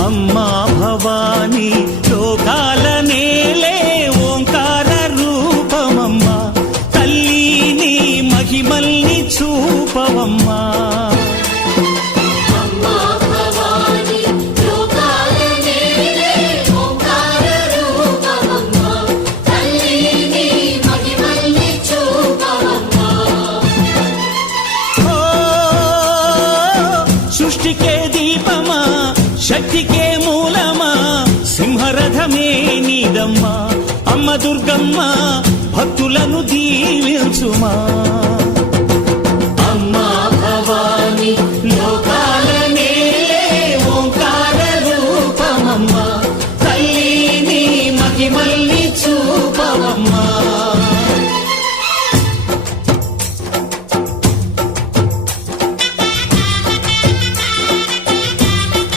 అమ్మా భవానీ లోకాల నేలే ఓంకార రూపమమ్మా తల్లి మహిమల్ని చూపవమ్మా సృష్టికే దీపమా శక్తికే మూలమా సింహరథమే నీదమ్మా అమ్మ దుర్గమ్మ భక్తులను దీవించుమా